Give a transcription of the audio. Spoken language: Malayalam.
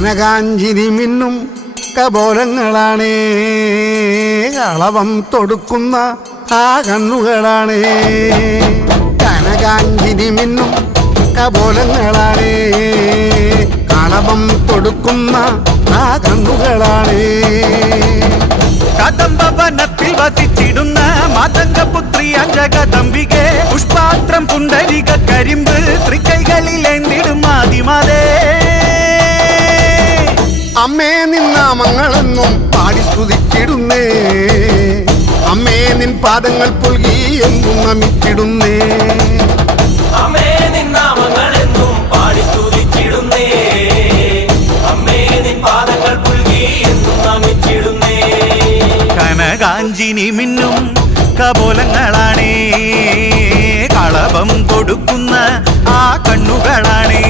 കനകാഞ്ചിരി മിന്നും കപോലങ്ങളാണേ, കളവം തൊടുക്കുന്ന ആ കണ്ണുകളാണേ. കനകാഞ്ചിരി മിന്നും കപോലങ്ങളാണേ, കളവം തൊടുക്കുന്ന ആ കണ്ണുകളാണേ. കദംബവനത്തിൽ വസിച്ചിടുന്ന മാതംഗപുത്രി അഞ്ജകദംബികെ, പുഷ്പാത്രം പുണ്ടരിക കരിമ്പ് തൃക്കൈകളിലേന്തിടും ആദിമാതേ. അമ്മേ നിന്നാമങ്ങളെന്നും പാടി സ്തുതിച്ചിടുന്നേ, അമ്മേ നിൻ പാദങ്ങൾ പുൽകി എന്നും നമിച്ചിടുന്നേ. അമ്മേ നിന്നാമങ്ങളെന്നും പാടി സ്തുതിച്ചിടുന്നേ, അമ്മേ നിൻ പാദങ്ങൾ പുൽകി എന്നും നമിച്ചിടുന്നേ. കനകാഞ്ചിനി മിന്നും കപോലങ്ങളാണേ, കളഭം കൊടുക്കുന്ന ആ കണ്ണുകളാണേ.